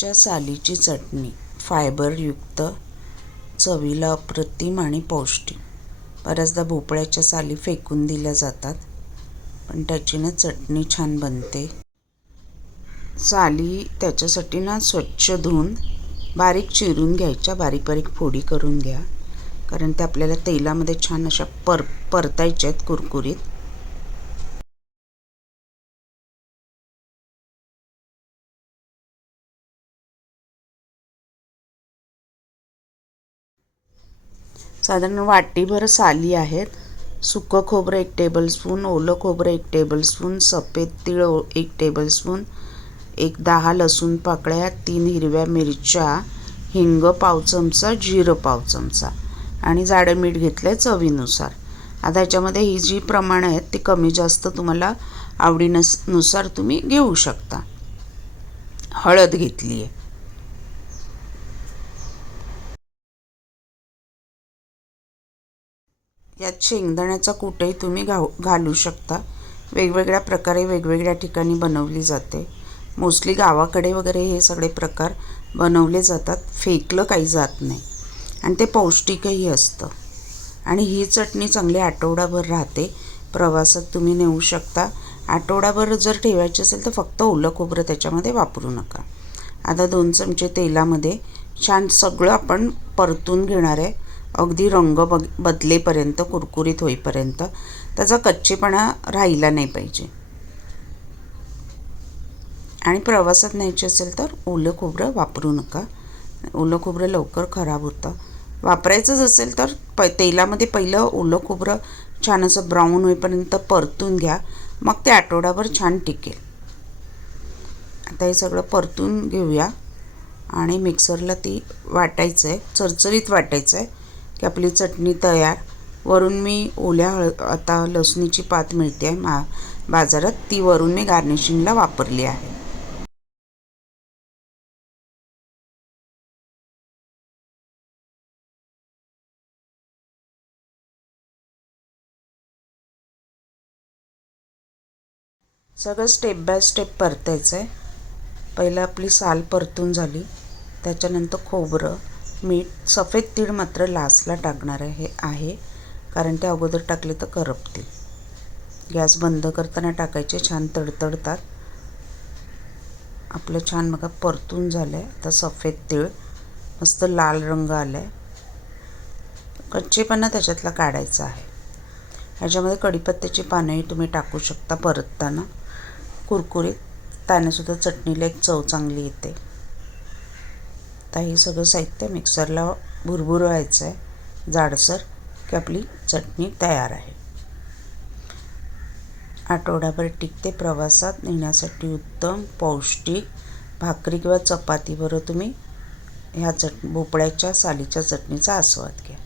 भोपळ्याच्या सालीची चटणी फायबरयुक्त चवीला अप्रतिम आणि पौष्टिक. बऱ्याचदा भोपळ्याच्या साली फेकून दिल्या जातात पण त्याची ना चटणी छान बनते. साली त्याच्यासाठी ना स्वच्छ धुवून बारीक चिरून घ्यायच्या बारीक बारीक फोडी करून घ्या. कारण ते आपल्याला तेलामध्ये छान अशा पर परतायच्या आहेत कुरकुरीत. साधारण वाटीभर साली आहेत. सुकं खोबरं एक टेबलस्पून ओलं खोबरं एक टेबलस्पून सफेद तीळ एक टेबलस्पून एक दहा लसूण पाकळ्या तीन हिरव्या मिरच्या हिंग पाव चमचा जिरं पाव चमचा आणि जाडं मीठ घेतलं आहे चवीनुसार. आता याच्यामध्ये ही जी प्रमाणं आहेत ती कमी जास्त तुम्हाला आवडीनसनुसार तुम्ही घेऊ शकता. हळद घेतली आहे यात शेंगदाण्याचा कूटही तुम्ही घाऊ घालू शकता. वेगवेगळ्या प्रकारे वेगवेगळ्या ठिकाणी बनवली जाते. मोस्टली गावाकडे वगैरे हे सगळे प्रकार बनवले जातात. फेकलं काही जात नाही. आणि ते पौष्टिकही असतं. आणि ही चटणी चांगली आठवडाभर राहते. प्रवासात तुम्ही नेऊ शकता. आठवडाभर जर ठेवायची असेल तर फक्त ओलं खोबरं त्याच्यामध्ये वापरू नका. आता दोन चमचे तेलामध्ये छान सगळं आपण परतून घेणार आहे. अगदी रंग बग बदलेपर्यंत कुरकुरीत होईपर्यंत त्याचा कच्चेपणा राहिला नाही पाहिजे. आणि प्रवासात न्यायचे असेल तर ओलं खोबरं वापरू नका. ओलं खोबरं लवकर खराब होतं. वापरायचंच असेल तर प तेलामध्ये पहिलं ओलं खोबरं छान असं ब्राऊन होईपर्यंत परतून घ्या. मग ते आठवडाभर छान टिकेल. आता हे सगळं परतून घेऊया. आणि मिक्सरला ती वाटायचं आहे चरचरीत वाटायचं आहे की आपली चटणी तयार. वरून मी ओल्या हळ आता लसणीची पात मिळते आहे मा बाजारात ती वरून मी गार्निशिंगला वापरली आहे. सगळं स्टेप बाय स्टेप परतायचं आहे पहिलं आपली साल परतून झाली. त्याच्यानंतर खोबरं. मीठ सफेद तीळ मात्र लास्टला टाकणार आहे आहे. कारण ते अगोदर टाकले तर करपतील. गॅस बंद करताना टाकायचे छान तडतडतात. आपलं छान बघा परतून झालं आहे आता सफेद तीळ मस्त लाल रंग आला आहे कच्चेपणा त्याच्यातला काढायचा आहे. ह्याच्यामध्ये कढीपत्त्याची पानंही तुम्ही टाकू शकता परतताना. कुरकुरीत त्यानेसुद्धा चटणीला एक चव चांगली येते. आता हे सगळं साहित्य मिक्सरला भुरभुरवायचं आहे जाडसर की आपली चटणी तयार आहे. आठवडाभर टिकते प्रवासात नेण्यासाठी उत्तम पौष्टिक भाकरी किंवा चपातीबरोबर तुम्ही ह्या चट भोपळ्याच्या सालीच्या चटणीचा आस्वाद घ्या.